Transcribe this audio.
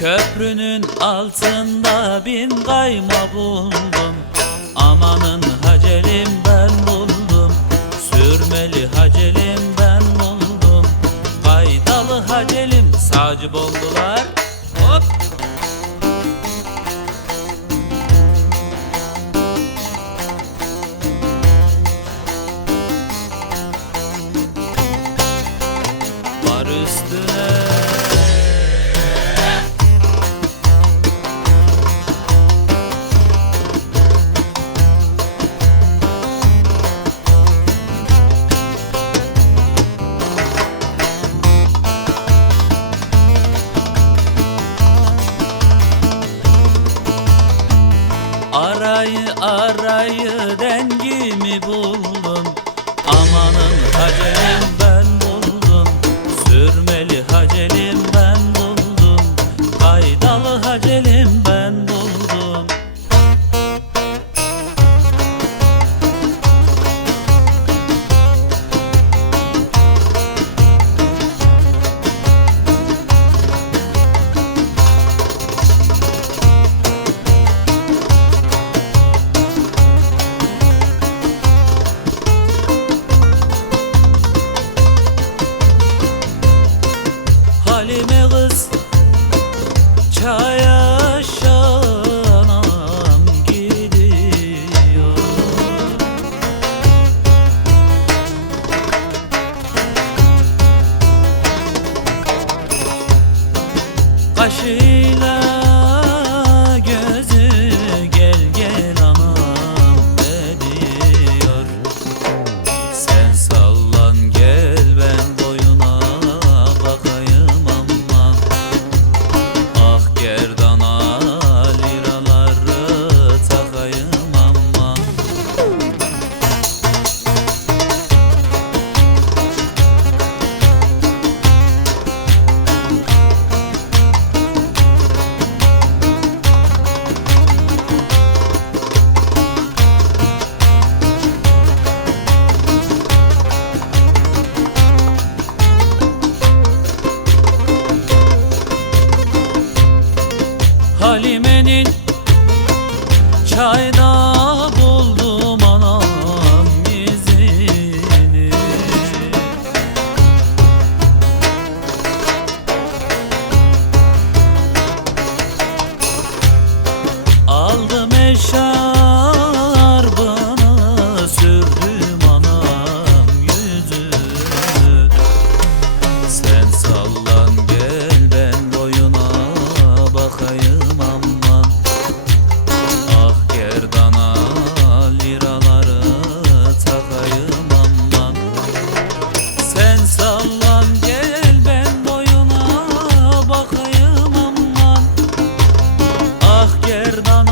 Köprünün altında bin kayma buldum. Amanın hacelim ben buldum. Sürmeli hacelim ben buldum. Kaydalı hacelim sacip oldular Arayı arayı dengimi buldum. Amanın hacelim 去哪 বোঝায় না। Sevdam